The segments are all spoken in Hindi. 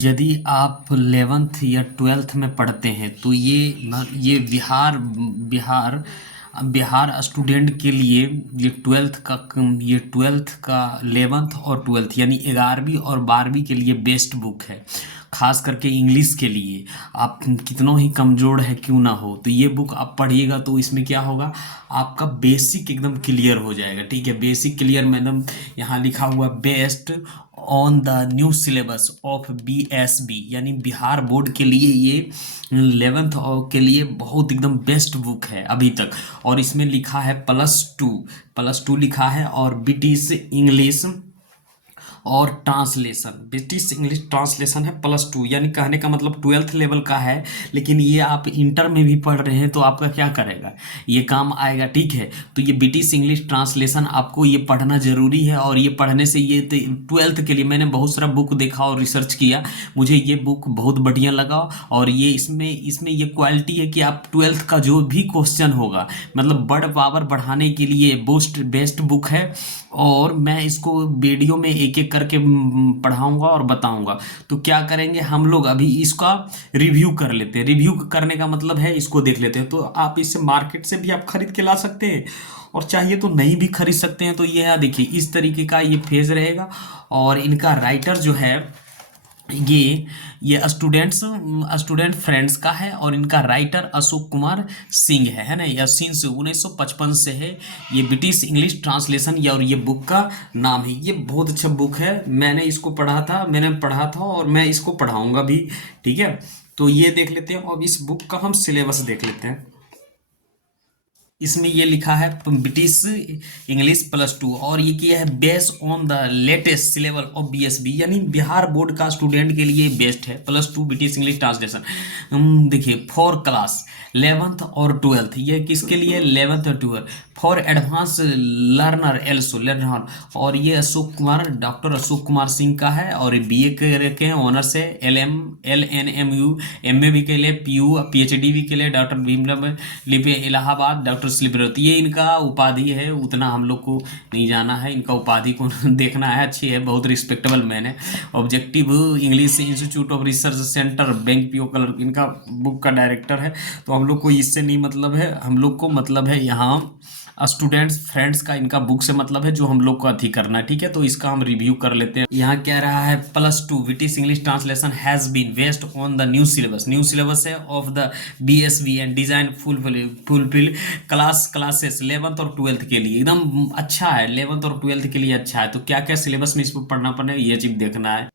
यदि आप 11th या 12th में पढ़ते हैं तो ये बिहार बिहार स्टूडेंट के लिए ये ट्वेल्थ का 11th और 12th यानी 11वीं और 12वीं के लिए बेस्ट बुक है। खास करके इंग्लिश के लिए आप कितनों ही कमज़ोर है क्यों ना हो तो ये बुक आप पढ़िएगा तो इसमें क्या होगा, आपका बेसिक एकदम क्लियर हो जाएगा। ठीक है, बेसिक क्लियर मैडम यहाँ लिखा हुआ best on the new syllabus of BSB यानी बिहार बोर्ड के लिए ये 11th के लिए बहुत एकदम बेस्ट बुक है अभी तक। और इसमें लिखा है +2 लिखा है और ब्रिटिश इंग्लिश और ट्रांसलेशन, ब्रिटिश इंग्लिश ट्रांसलेशन है +2 यानी कहने का मतलब 12th लेवल का है। लेकिन ये आप इंटर में भी पढ़ रहे हैं तो आपका क्या करेगा, ये काम आएगा। ठीक है, तो ये ब्रिटिश इंग्लिश ट्रांसलेशन आपको ये पढ़ना ज़रूरी है। और ये पढ़ने से ये 12th के लिए मैंने बहुत सारा बुक देखा और रिसर्च किया, मुझे ये बुक बहुत बढ़िया लगा। और ये इसमें ये क्वालिटी है कि आप 12th का जो भी क्वेश्चन होगा मतलब वर्ड पावर बढ़ाने के लिए बेस्ट बुक है। और मैं इसको वीडियो में एक एक करके पढ़ाऊंगा और बताऊंगा। तो क्या करेंगे हम लोग, अभी इसका रिव्यू कर लेते हैं। रिव्यू करने का मतलब है इसको देख लेते हैं। तो आप इससे मार्केट से भी आप खरीद के ला सकते हैं और चाहिए तो नहीं भी खरीद सकते हैं। तो ये है, देखिए इस तरीके का ये पेज रहेगा। और इनका राइटर जो है ये स्टूडेंट फ्रेंड्स का है और इनका राइटर अशोक कुमार सिंह है ना। यह सिंस 1955 से है। ये ब्रिटिश इंग्लिश ट्रांसलेशन या और ये बुक का नाम है। ये बहुत अच्छा बुक है, मैंने पढ़ा था और मैं इसको पढ़ाऊंगा भी। ठीक है, तो ये देख लेते हैं। अब इस बुक का हम सिलेबस देख लेते हैं। इसमें ये लिखा है ब्रिटिश इंग्लिश +2 और ये किया है base on the latest syllabus of BSB यानी बिहार बोर्ड का स्टूडेंट के लिए बेस्ट है। +2 ब्रिटिश इंग्लिश ट्रांसलेशन। देखिए फॉर क्लास 11th और 12th, ये किसके लिए 11th और 12th for advance learner also learner. और ये डॉक्टर अशोक कुमार सिंह का है और BA के हैं, ऑनर्स है LNMU, MA भी के लिए, PhD भी के लिए डॉक्टर भीमराव लिपि इलाहाबाद, डॉक्टर स्लिपरत। ये इनका उपाधि है, उतना हम लोग को नहीं जाना है, इनका उपाधि को देखना है। अच्छी है, बहुत रिस्पेक्टेबल मैन है। Objective English institute of research centre bank PO colour इनका बुक का डायरेक्टर है। तो हम लोग को इससे नहीं मतलब है, हम लोग को मतलब है यहाँ स्टूडेंट्स फ्रेंड्स का इनका बुक से मतलब है जो हम लोग को अथी करना है। ठीक है, तो इसका हम रिव्यू कर लेते हैं। यहाँ कह रहा है +2 British English translation has been based on the new syllabus है of the BSB and design fulfil classes 11th और 12th के लिए एकदम अच्छा है। 11th और 12th के लिए अच्छा है। तो क्या क्या सिलेबस में इसको पढ़ना पड़ेगा ये चीज देखना है।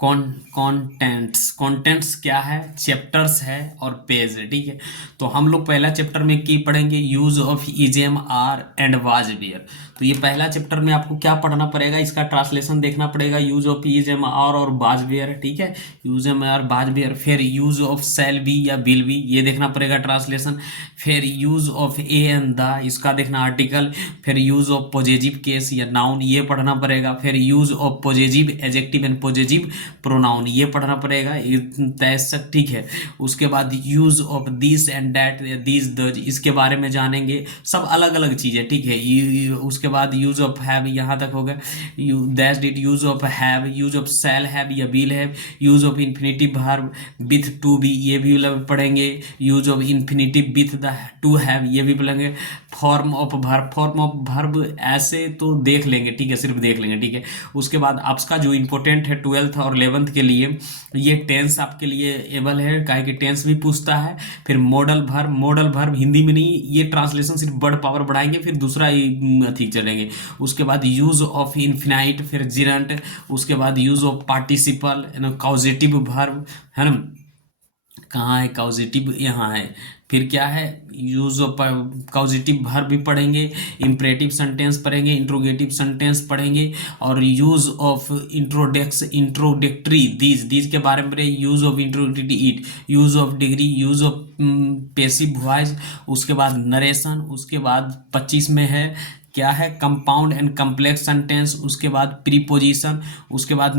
कंटेंट्स क्या है, चैप्टर्स है और पेज है। ठीक है, तो हम लोग पहला चैप्टर में की पढ़ेंगे use of is am are and was were. तो ये पहला चैप्टर में आपको क्या पढ़ना पड़ेगा, इसका ट्रांसलेशन देखना पड़ेगा, यूज ऑफ इजेम आर और वाज वेयर। ठीक है, use am are was were. फिर यूज ऑफ शैल बी या विल बी, ये देखना पड़ेगा ट्रांसलेशन। फिर use of a and the, इसका देखना आर्टिकल। फिर यूज ऑफ पॉजिटिव केस या नाउन, ये पढ़ना पड़ेगा। फिर use of positive adjective and positive pronoun, ये पढ़ना पड़ेगा। ठीक है, उसके बाद use of this and that, this दज, इसके बारे में जानेंगे, सब अलग अलग चीजें। ठीक है, उसके बाद यूज ऑफ हैव, यहाँ तक हो गया। That did, use of have, use of shall have या will have, use of infinitive verb with to be, ये भी पढ़ेंगे। Use of infinitive with the to have, ये भी पढ़ेंगे। फॉर्म ऑफ वर्ब ऐसे तो देख लेंगे। ठीक है, सिर्फ देख लेंगे। ठीक है, उसके बाद आपका जो इंपॉर्टेंट है 12th और 11th के लिए, ये टेंस आपके लिए एबल है, काहे कि टेंस भी पूछता है। फिर मॉडल वर्ब हिंदी में नहीं, ये ट्रांसलेशन सिर्फ वर्ड पावर बढ़ाएंगे, फिर दूसरा अथी चलेंगे। उसके बाद यूज ऑफ इन्फिनाइट, फिर जिरंट, उसके बाद use of participle, causative verb है ना। कहाँ है कॉजेटिव, यहाँ है। फिर क्या है, यूज ऑफ कॉजेटिव वर्ब भी पढ़ेंगे। इंपरेटिव सेंटेंस पढ़ेंगे, इंट्रोगेटिव सेंटेंस पढ़ेंगे। और यूज ऑफ इंट्रोडक्टरी दीज के बारे में पढ़ेंगे। Use of introductory it, use of degree, use of passive voice. उसके बाद नरेशन। उसके बाद 25 में है क्या है, कंपाउंड एंड कम्प्लेक्स सेंटेंस। उसके बाद प्रीपोजिशन। उसके बाद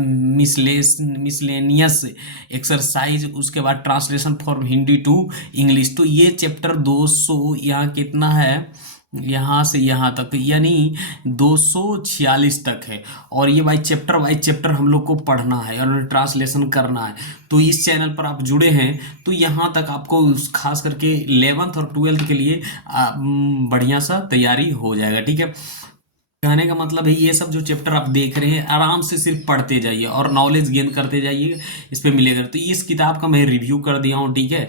मिसलेनियस एक्सरसाइज। उसके बाद translation from Hindi to English. तो ये चैप्टर 200 यहाँ कितना है, यहाँ से यहाँ तक यानी 246 तक है। और ये भाई चैप्टर बाई चैप्टर हम लोग को पढ़ना है और ट्रांसलेशन करना है। तो इस चैनल पर आप जुड़े हैं तो यहाँ तक आपको खास करके 11th और 12th के लिए बढ़िया सा तैयारी हो जाएगा, ठीक है। कहने का मतलब है ये सब जो चैप्टर आप देख रहे हैं आराम से सिर्फ पढ़ते जाइए और नॉलेज गेन करते जाइए, इस पे मिलेगा। तो इस किताब का मैं रिव्यू कर दिया हूँ, ठीक है।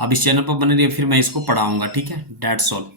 अब इस चैनल पर बने रहिए, फिर मैं इसको पढ़ाऊंगा, ठीक है। That's all.